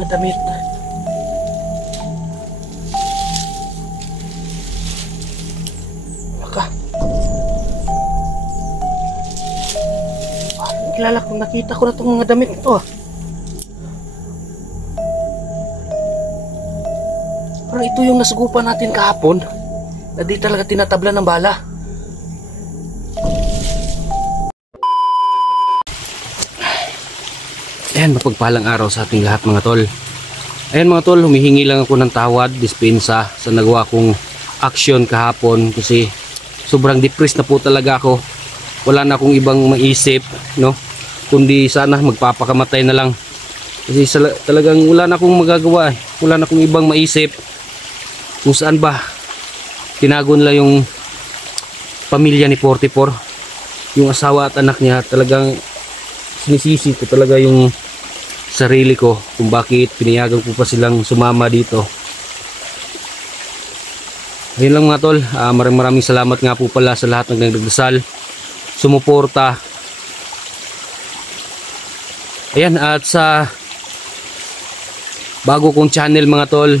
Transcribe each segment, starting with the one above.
mga damit. Baka kilala ko, nakita ko na itong mga damit ito ah. Parang ito yung nasugupan natin kahapon na di talaga tinatabla ng bala. Ayan, mapagpalang araw sa ating lahat mga tol. Ayan mga tol, humihingi lang ako ng tawad, dispensa sa nagawa kong action kahapon kasi sobrang depressed na po talaga ako. Wala na akong ibang maisip, no? Kundi sana magpapakamatay na lang. Kasi talagang wala na akong magagawa, wala na akong ibang maisip. Kung saan ba tinago nila yung pamilya ni 44, yung asawa at anak niya. Talagang sinisisi ko talaga yung sarili ko kung bakit pinayagan ko pa silang sumama dito. Ayun lang mga tol, maraming salamat nga po pala sa lahat ng nagdasal, sumuporta. Ayan, at sa bago kong channel mga tol,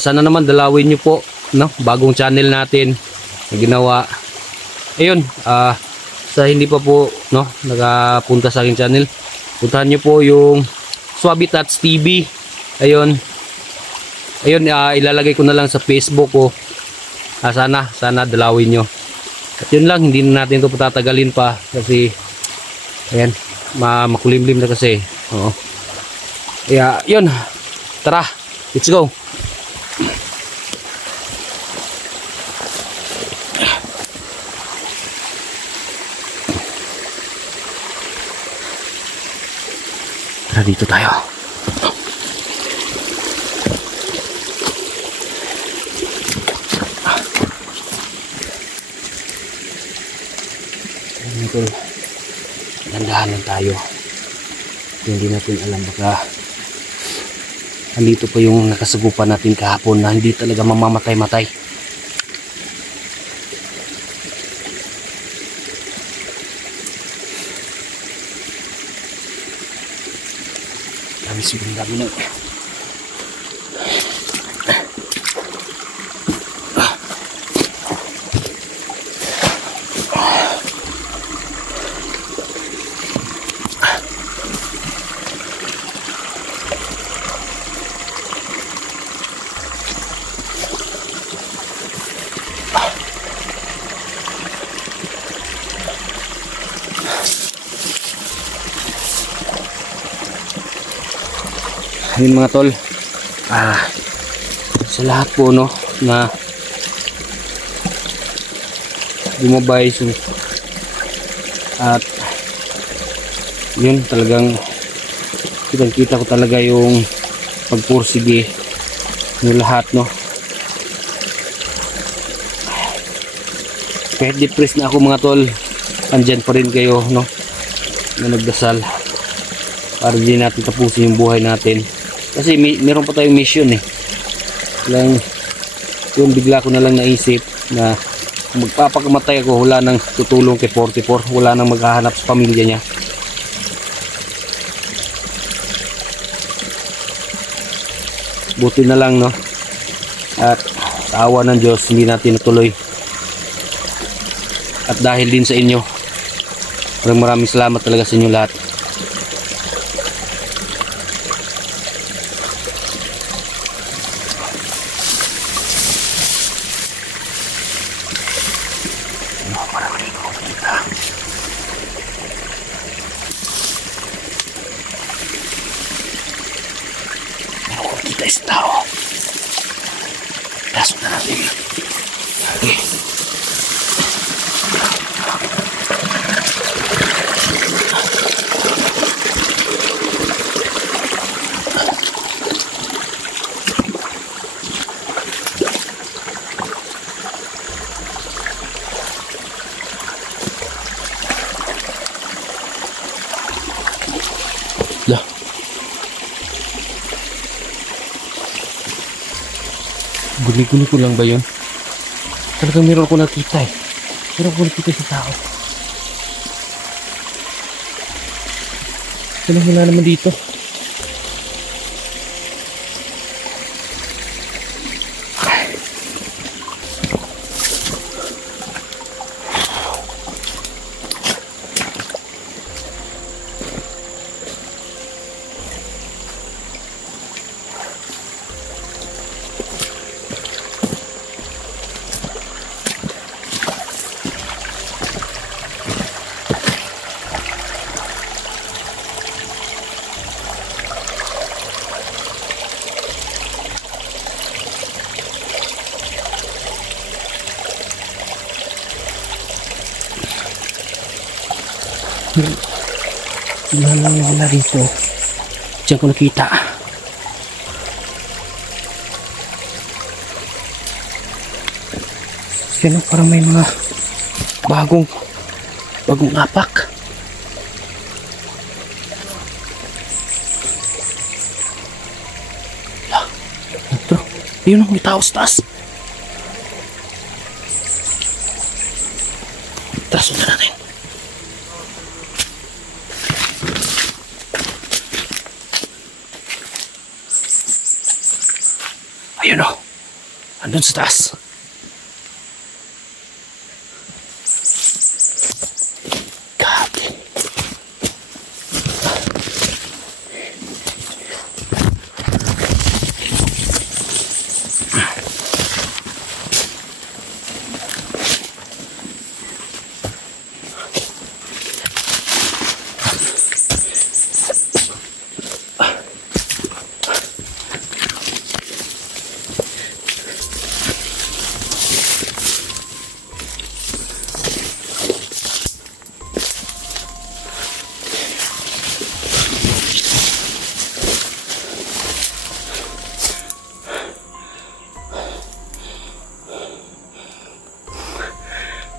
sana naman dalawin nyo po, no? Bagong channel natin na ginawa. Ayun, sa hindi pa po, no, nakapunta sa aking channel, puntahan nyo po yung Swabitats TV. Ayun, ilalagay ko na lang sa Facebook ko. Sana dalawin nyo. At yun lang, hindi na natin ito patatagalin pa kasi ayan, makulimlim na kasi. Oo. Kaya yun, tara, let's go. Tara, dito tayo. Dandahan lang tayo. Hindi natin alam, baka andito pa yung nakasagupan natin kahapon na hindi talaga mamamatay-matay. Dami na. Ayun mga tol, sa lahat po, no, na bumabay at yun, talagang kita ko talaga yung pagpursige ng lahat, no. Kahit depressed na ako mga tol, andyan pa rin kayo, no, na nagdasal para din natin tapusin yung buhay natin. Kasi meron pa tayong mission eh. Lang, yun, bigla ko na lang naisip na magpapakamatay ako, wala nang tutulong kay 44, wala nang maghahanap sa pamilya niya. Buti na lang, no, at sa awa ng Diyos hindi natin natuloy. At dahil din sa inyo, maraming salamat talaga sa inyo lahat. Kita is tao. Pasok na natin. Okay. Lah. Guli-guli ko lang ba yun? Talagang meron ako nakita eh. Meron ako nakita sa tao. Wala naman dito. wala dito. Diyan ko nakita. Yan, parang may mga bagong apak. Ito, yun ang may tao sa taas. Tara, sundan natin. Ayun o, andun sa taas.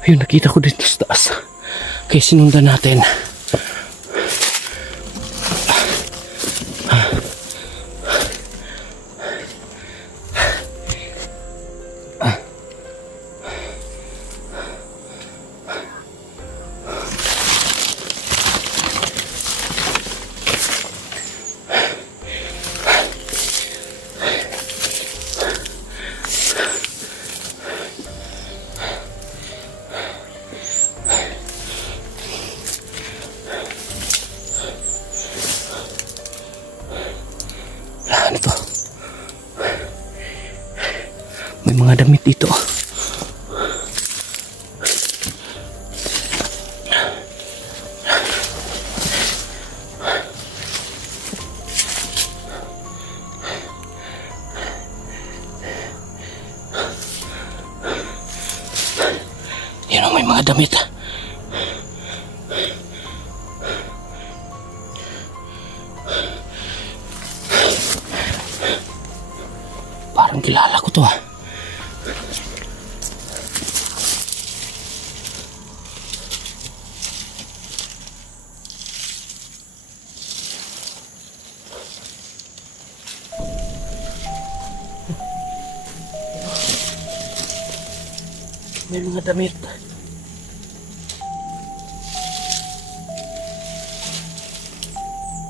Ayun, nakita ko dito sa taas. Kaya sinundan natin. Ano to? May mga damit dito. Yan, may mga damit. Parang kilala ko to ah. May mga damit.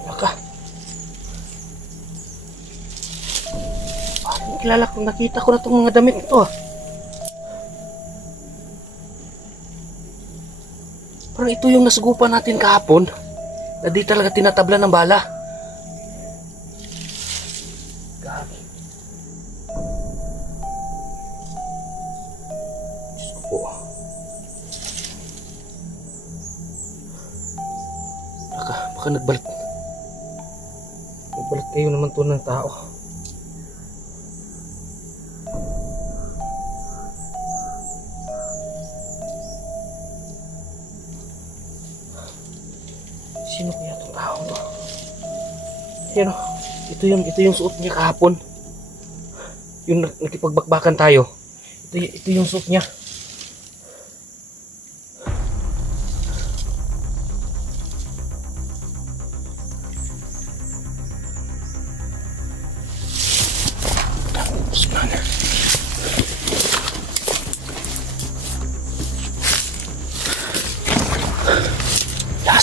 Baka kilala ko, nakita ko na itong mga damit ito ah. Parang ito yung nasugupan natin kahapon na di talaga tinatabla ng bala. Gagi. Diyos ko po. Baka nagbalat kayo naman to ng tao. Sino kaya itong tao to? Yan o, ito yung suot niya kahapon. Yung nakipagbakbakan tayo. Ito yung suot niya.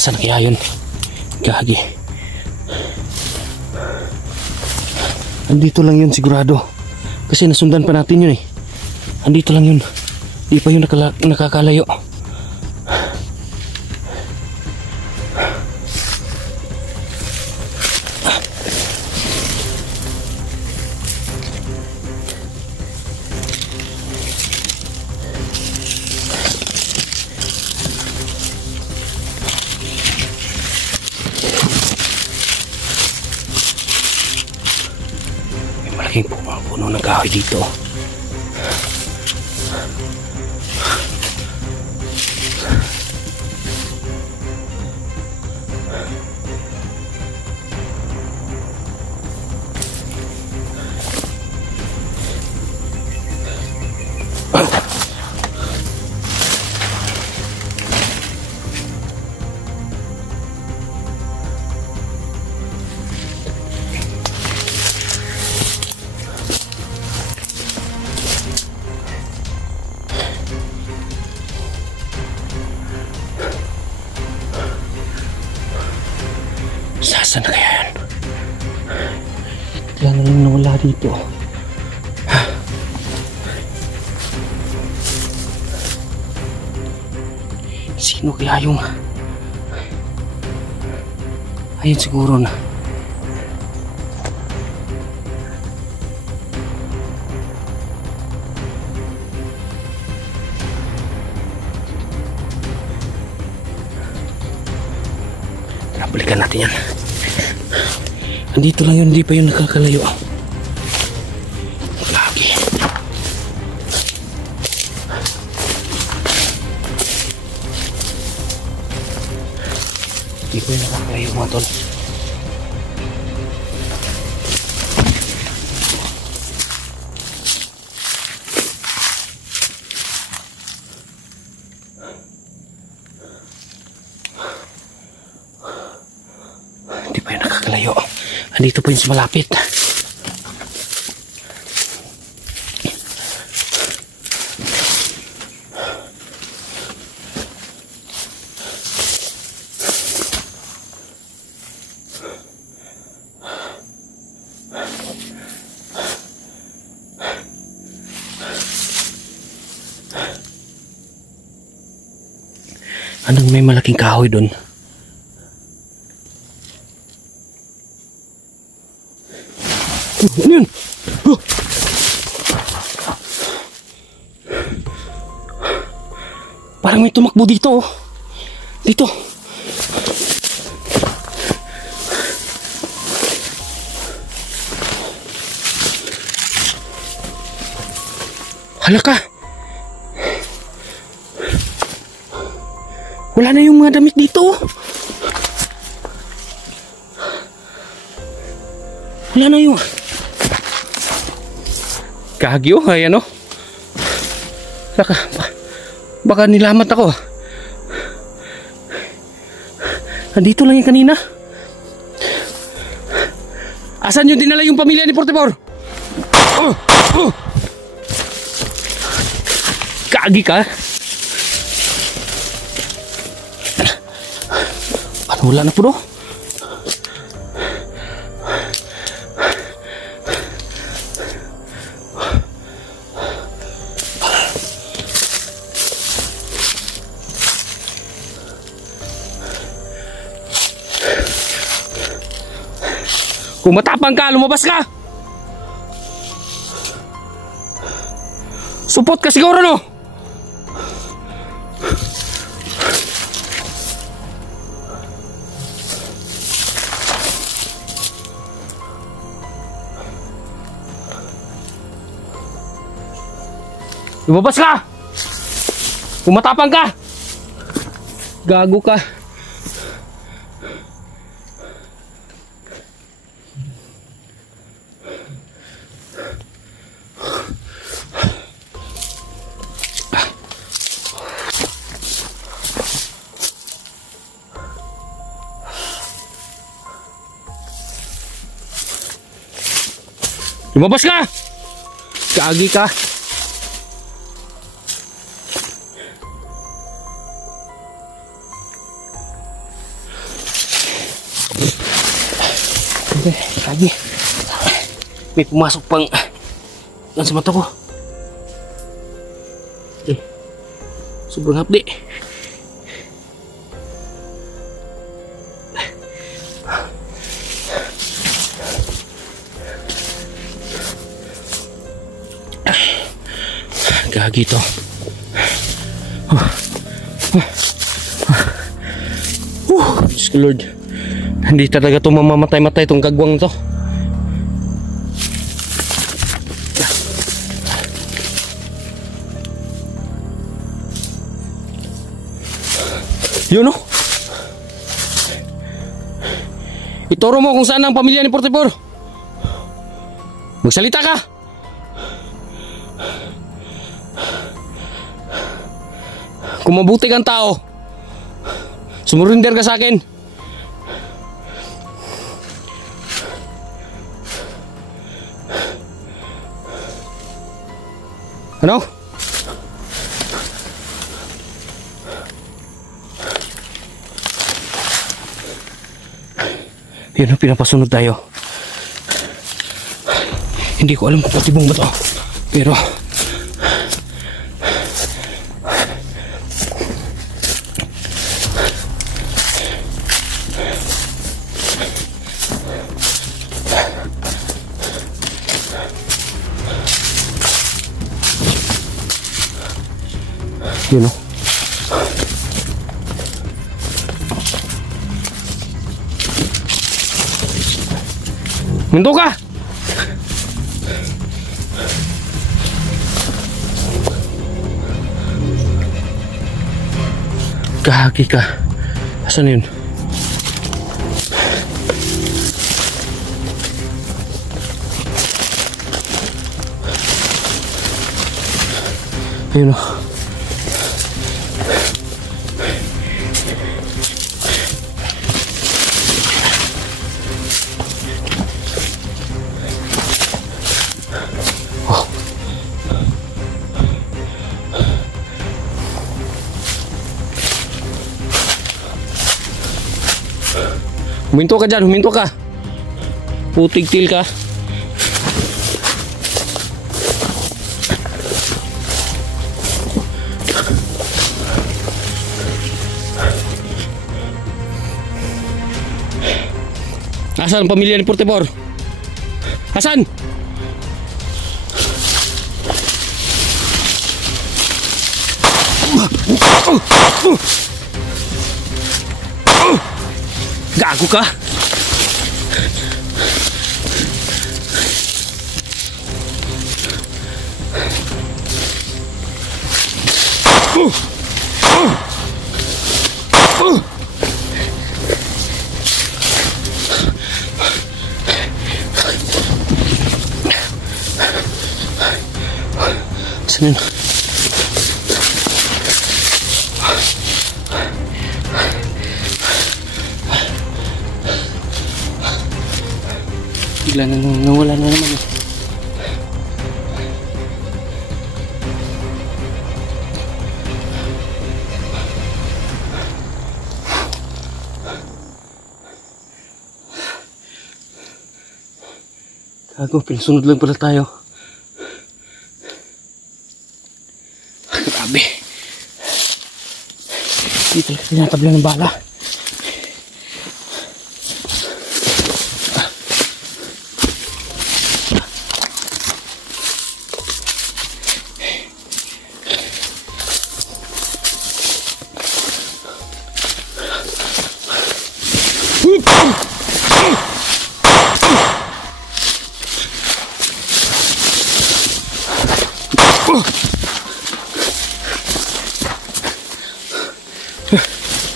Saan kaya yun? Gagi. Andito lang yun sigurado. Kasi nasundan pa natin yun eh. Andito lang yun. Di pa yun nakakalayo. Malaking puno ng kahoy dito. Asan na kaya yan? Kaya na lang nawala dito. Sino kaya yung... Ayun siguro na. Balikan natin yan. Andito lang yun, hindi pa yun nakakalayo. Lagi. Hindi pa yun nakakalayo mga tol. Dito pa yun sa malapit. Anong may malaking kahoy doon? Ano yun? Parang may tumakbo dito. Dito. Hala ka. Wala na yung mga damit dito. Wala na yung... Kagyo, ayan o. Baka nilamat ako. Nandito lang yung kanina. Asan yung dinala yung pamilya ni 44? Kagi ka? Ano, wala na po do? Kung matapang ka, lumabas ka! Supot ka siguro, no? Lumabas ka! Kung matapang ka! Gago ka! Lumabas ka! Gagi ka! Gagi. May pumasok pang yan sa mata ko. Sobrang hapdi. Gagi to. Diyos ko Lord. Hindi talaga ito mamamatay-matay itong gagwang to. Yun o. Ituro mo kung saan ang pamilya ni 44. Magsalita ka. Kung mabuti kang tao, sumurinder ka sa akin. Ano? Yun, pinapasunod tayo. Hindi ko alam kung patibong ba to. Pero yun o. Minto ka! Kahagi ka. Asan yun? Ayun o. Huminto ka dyan, huminto ka. Putig-til ka. Asan ang pamilya ni 44? Asan? Gago ka. Saan? Bigla na nawala na naman eh. Gago, pinasunod lang pala tayo. Grabe. Dito lang tinatabla ng bala.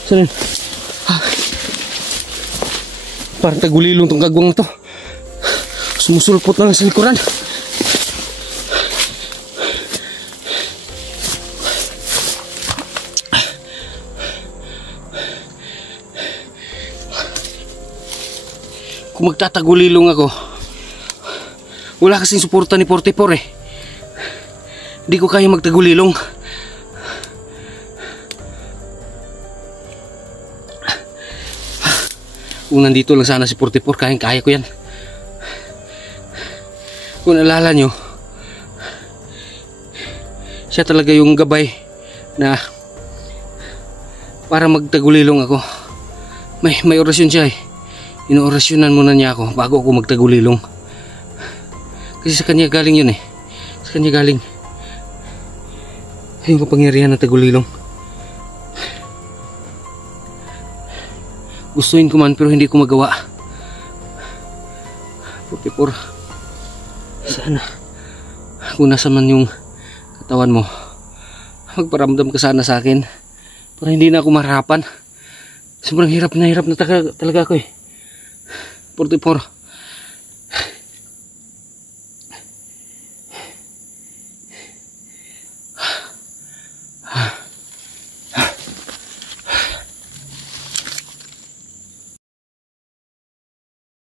Saan yun? Parang tagulilong tong kagwang na to. Sumusulpot lang sa likuran. Kung magtatagulilong ako, wala kasing suporta ni 44 eh. Hindi ko kaya magtagulilong. Kung nandito lang sana si 44, kaya ko yan. Kung naalala nyo, siya talaga yung gabay na para magtagulilong ako. May orasyon siya eh. Inoorasyonan muna niya ako bago ako magtagulilong. Kasi sa kanya galing yun eh. Sa kanya galing yung kapangyarihan ng tagulilong. Gustuin ko man pero hindi ko magawa. 44, sana kung nasa man yung katawan mo, magparamdam ka sana sa akin para hindi na ako mahirapan. Sobrang hirap na talaga ako eh. 44,